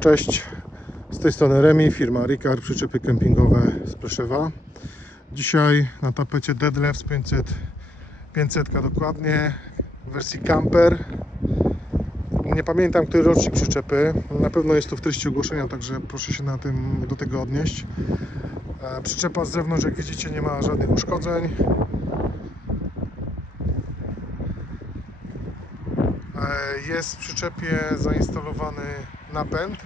Cześć, z tej strony Remi, firma Ricard, przyczepy kempingowe z Preszewa. Dzisiaj na tapecie Deadlifts 500, 500 dokładnie, w wersji camper. Nie pamiętam, który rocznik przyczepy, na pewno jest to w treści ogłoszenia, także proszę się na tym, do tego odnieść. E, Przyczepa z zewnątrz, jak widzicie, nie ma żadnych uszkodzeń. E, Jest w przyczepie zainstalowany napęd,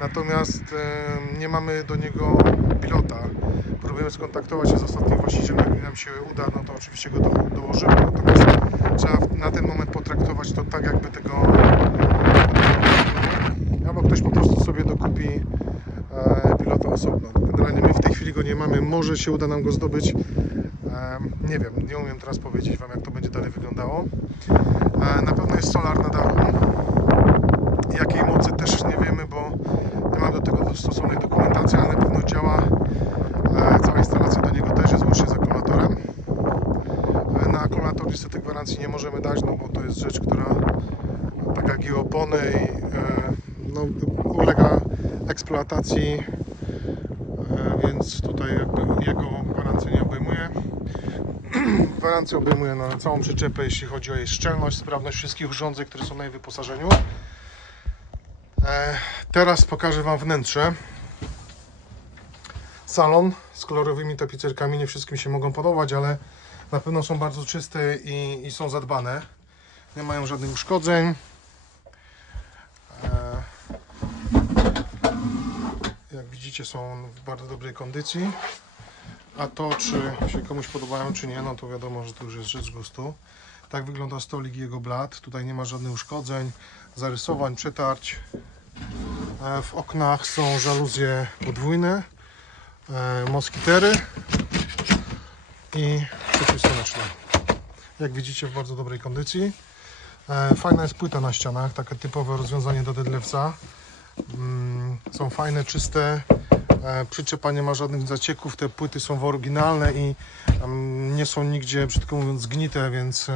natomiast e, nie mamy do niego pilota. Próbujemy skontaktować się z ostatnim właścicielem, jak nam się uda, no to oczywiście go do, dołożymy, natomiast trzeba na ten moment potraktować to tak, jakby tego albo ktoś po prostu sobie dokupi e, pilota osobno. Generalnie my w tej chwili go nie mamy, może się uda nam go zdobyć. Nie wiem, nie umiem teraz powiedzieć Wam, jak to będzie dalej wyglądało. E, Na pewno jest solar na dachu. Jakiej mocy też nie wiemy, bo nie mam do tego stosownej dokumentacji, ale na pewno działa. E, Cała instalacja do niego też jest łącznie z akumulatorem. E, Na akumulator niestety gwarancji nie możemy dać, no bo to jest rzecz, która tak jak i opony e, no, ulega eksploatacji, więc tutaj jego gwarancja nie obejmuje. Gwarancję obejmuje na całą przyczepę, jeśli chodzi o jej szczelność, sprawność wszystkich urządzeń, które są na jej wyposażeniu. E, Teraz pokażę Wam wnętrze. Salon z kolorowymi tapicerkami nie wszystkim się mogą podobać, ale na pewno są bardzo czyste i, i są zadbane. Nie mają żadnych uszkodzeń. E, Jak widzicie są w bardzo dobrej kondycji. A to, czy się komuś podobają, czy nie, no to wiadomo, że to już jest rzecz gustu. Tak wygląda stolik i jego blat. Tutaj nie ma żadnych uszkodzeń, zarysowań, przetarć. E, W oknach są żaluzje podwójne, e, moskitery i przeciwsłoneczne. Jak widzicie w bardzo dobrej kondycji. E, Fajna jest płyta na ścianach, takie typowe rozwiązanie do deadliftsa. Mm, Są fajne, czyste. Przyczepa nie ma żadnych zacieków. Te płyty są oryginalne i nie są nigdzie, brzydko mówiąc, zgnite, więc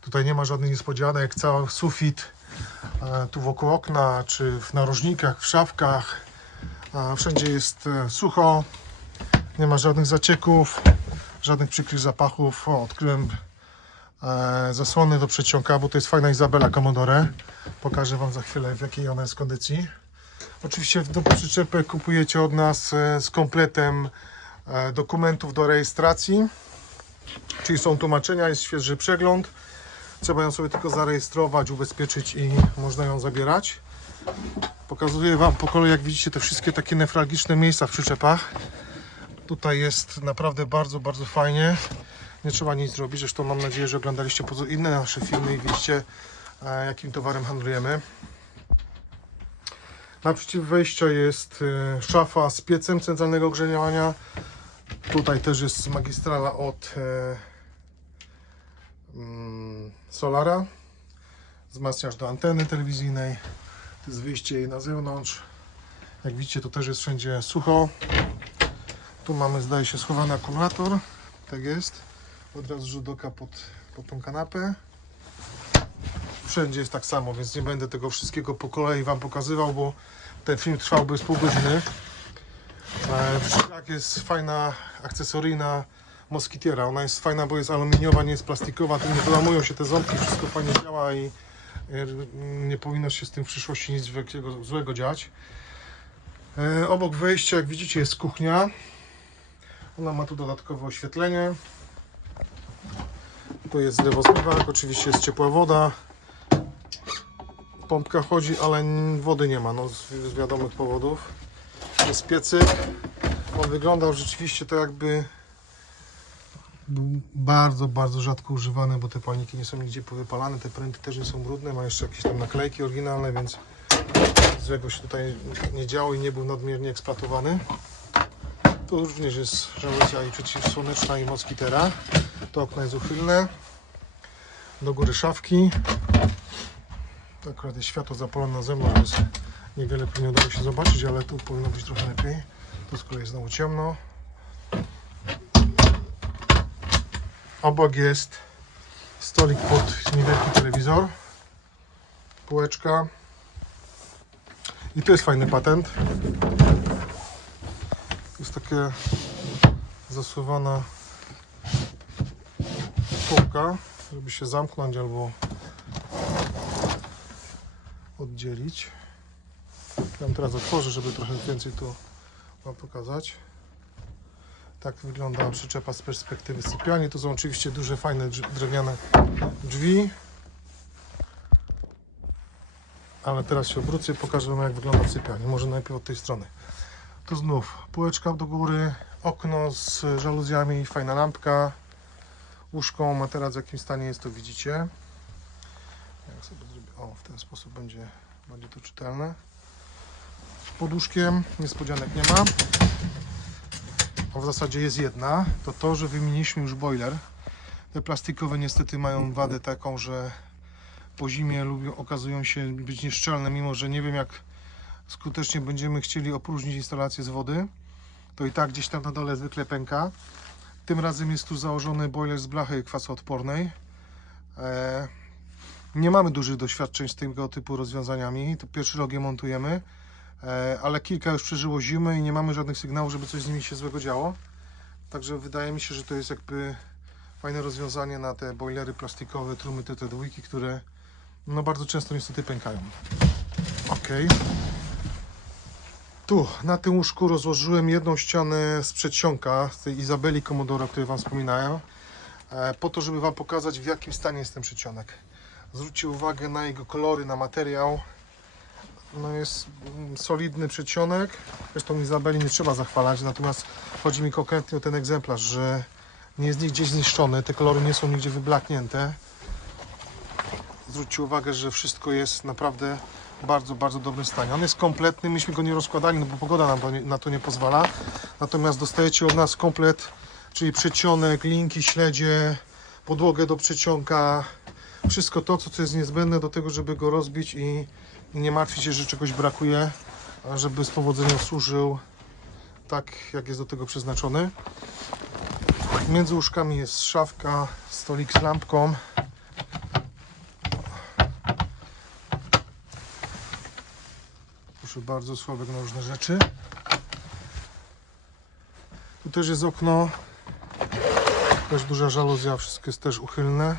tutaj nie ma żadnych niespodzianek. Cały sufit tu wokół okna, czy w narożnikach, w szafkach. E, Wszędzie jest e, sucho. Nie ma żadnych zacieków, żadnych przykrych zapachów. O, odkryłem e, zasłony do przeciąka, bo to jest fajna Izabela Commodore. Pokażę Wam za chwilę w jakiej ona jest kondycji. Oczywiście do przyczepy kupujecie od nas e, z kompletem e, dokumentów do rejestracji, czyli są tłumaczenia, jest świeży przegląd. Trzeba ją sobie tylko zarejestrować, ubezpieczyć i można ją zabierać. Pokazuję Wam po kolei, jak widzicie, te wszystkie takie newralgiczne miejsca w przyczepach. Tutaj jest naprawdę bardzo, bardzo fajnie. Nie trzeba nic zrobić. Zresztą mam nadzieję, że oglądaliście inne nasze filmy i widzicie, e, jakim towarem handlujemy. Naprzeciw wejścia jest e, szafa z piecem centralnego ogrzewania. Tutaj też jest magistrala od e, mm, Solara. Wzmacniacz do anteny telewizyjnej. To jest wyjście jej na zewnątrz. Jak widzicie, to też jest wszędzie sucho. Tu mamy, zdaje się, schowany akumulator. Tak jest. Od razu rzut oka pod, pod tą kanapę. Wszędzie jest tak samo, więc nie będę tego wszystkiego po kolei Wam pokazywał, bo ten film trwałby z pół godziny. E, W drzwiach jest fajna akcesoryjna moskitiera. Ona jest fajna, bo jest aluminiowa, nie jest plastikowa, tu nie wyłamują się te ząbki, wszystko fajnie działa i e, nie powinno się z tym w przyszłości nic złego dziać. E, Obok wejścia, jak widzicie, jest kuchnia. Ona ma tu dodatkowe oświetlenie. Tu jest lewozmywak, oczywiście jest ciepła woda. Pompka chodzi, ale wody nie ma, no, z, wiadomych powodów. Jest piecyk. On wyglądał rzeczywiście to jakby był bardzo, bardzo rzadko używany, bo te palniki nie są nigdzie powypalane, te pręty też nie są brudne, ma jeszcze jakieś tam naklejki oryginalne, więc złego się tutaj nie działo i nie był nadmiernie eksploatowany. Tu również jest żaluzja i przeciwsłoneczna i moskitera. To okno jest uchylne. Do góry szafki. To akurat jest światło zapalone na zewnątrz, więc niewiele pewnie udało się zobaczyć, ale tu powinno być trochę lepiej. Tu z kolei znowu ciemno. Obok jest stolik pod niewielki telewizor. Półeczka. I to jest fajny patent. Jest takie zasuwana półka, żeby się zamknąć albo oddzielić. Ja teraz otworzę, żeby trochę więcej tu Wam pokazać. Tak wygląda przyczepa z perspektywy sypialni. To są oczywiście duże, fajne drewniane drzwi. Ale teraz się obrócę i pokażę Wam jak wygląda w sypialni. Może najpierw od tej strony. Tu znów półeczka do góry, okno z żaluzjami, fajna lampka, łóżko, materac w jakim stanie jest to widzicie. Jak sobie zrobię, o w ten sposób będzie, będzie to czytelne. Pod łóżkiem niespodzianek nie ma. A w zasadzie jest jedna, to to, że wymieniliśmy już boiler. Te plastikowe niestety mają wadę taką, że po zimie lubią, okazują się być nieszczelne, mimo że nie wiem jak skutecznie będziemy chcieli opróżnić instalację z wody, to i tak gdzieś tam na dole zwykle pęka. Tym razem jest tu założony boiler z blachy kwasoodpornej. E, nie mamy dużych doświadczeń z tego typu rozwiązaniami. To pierwszy rok je montujemy, ale kilka już przeżyło zimę i nie mamy żadnych sygnałów, żeby coś z nimi się złego działo. Także wydaje mi się, że to jest jakby fajne rozwiązanie na te boilery plastikowe, trumy TT2, które no bardzo często niestety pękają. Ok. Tu, na tym łóżku rozłożyłem jedną ścianę z przedsionka, z tej Izabeli Commodore, o której Wam wspominałem, e, po to, żeby Wam pokazać, w jakim stanie jest ten przedsionek. Zwróćcie uwagę na jego kolory, na materiał. No jest mm, solidny przedsionek. Zresztą Izabeli nie trzeba zachwalać, natomiast chodzi mi konkretnie o ten egzemplarz, że nie jest nigdzie zniszczony, te kolory nie są nigdzie wyblaknięte. Zwróćcie uwagę, że wszystko jest naprawdę bardzo, bardzo dobrym stanie. On jest kompletny, myśmy go nie rozkładali, no bo pogoda nam na to nie pozwala. Natomiast dostajecie od nas komplet, czyli przecionek, linki, śledzie, podłogę do przecionka, wszystko to, co jest niezbędne do tego, żeby go rozbić i nie martwić się, że czegoś brakuje, żeby z powodzeniem służył tak, jak jest do tego przeznaczony. Między łóżkami jest szafka, stolik z lampką. Proszę bardzo, sławek na różne rzeczy. Tu też jest okno. Też duża żaluzja, wszystko jest też uchylne.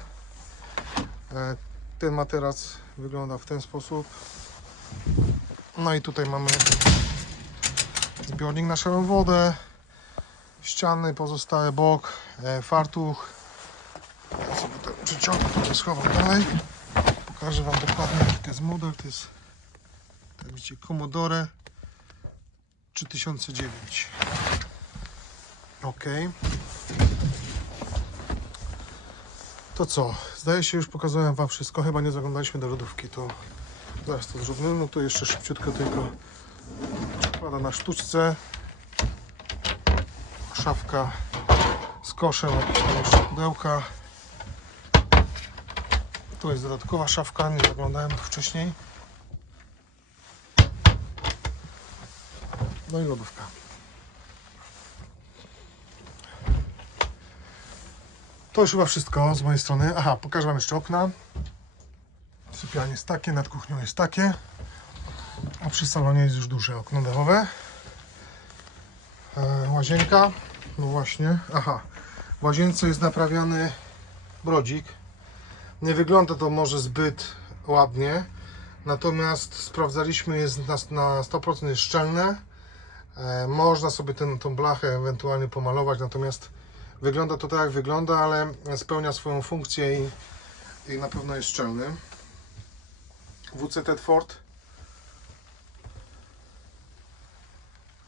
E, Ten materac wygląda w ten sposób. No i tutaj mamy zbiornik na szarą wodę. Ściany, pozostałe bok, e, fartuch. Ja sobie ten przyciągnę, tutaj schowam dalej. Pokażę Wam dokładnie jaki to jest model. To jest tak widzicie, Commodore 3009. Ok. To co? Zdaje się, już pokazałem Wam wszystko. Chyba nie zaglądaliśmy do lodówki. To zaraz to zróbmy. No to jeszcze szybciutko tylko kłada na sztuczce. Szafka z koszem, jakieś tam jeszcze pudełka. Tu jest dodatkowa szafka, nie zaglądałem tu wcześniej. No i lodówka. To już chyba wszystko z mojej strony. Aha, pokażę Wam jeszcze okna. Sypialnie jest takie, nad kuchnią jest takie. A przy salonie jest już duże okno dachowe. E, łazienka. No właśnie. Aha. W łazience jest naprawiany brodzik. Nie wygląda to może zbyt ładnie. Natomiast sprawdzaliśmy, jest na, na 100% jest szczelne. E, Można sobie ten, tą blachę ewentualnie pomalować, natomiast wygląda to tak jak wygląda, ale spełnia swoją funkcję i, i na pewno jest szczelny. WC Tedford.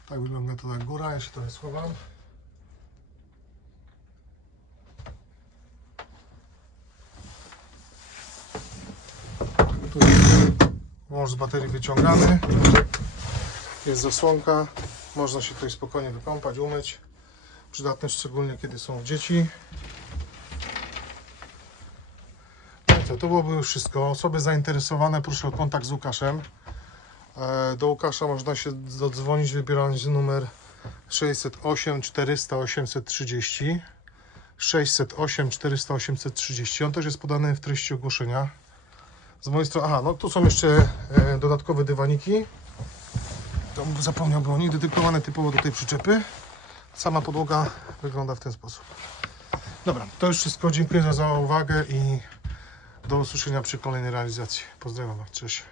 Tak wygląda to tak góra, się trochę schowam. Tu mąż z baterii wyciągany. Jest zasłonka. Można się tutaj spokojnie wykąpać, umyć. Przydatne szczególnie kiedy są dzieci. Co, to byłoby już wszystko. Osoby zainteresowane proszę o kontakt z Łukaszem. E, Do Łukasza można się dodzwonić wybierając numer 608 400 830. 608 400 830. On też jest podany w treści ogłoszenia. Z mojej strony, aha, no tu są jeszcze e, dodatkowe dywaniki. to zapomniał broni, dedykowane typowo do tej przyczepy. Sama podłoga wygląda w ten sposób. Dobra, to już wszystko. Dziękuję za uwagę i do usłyszenia przy kolejnej realizacji. Pozdrawiam. Cześć.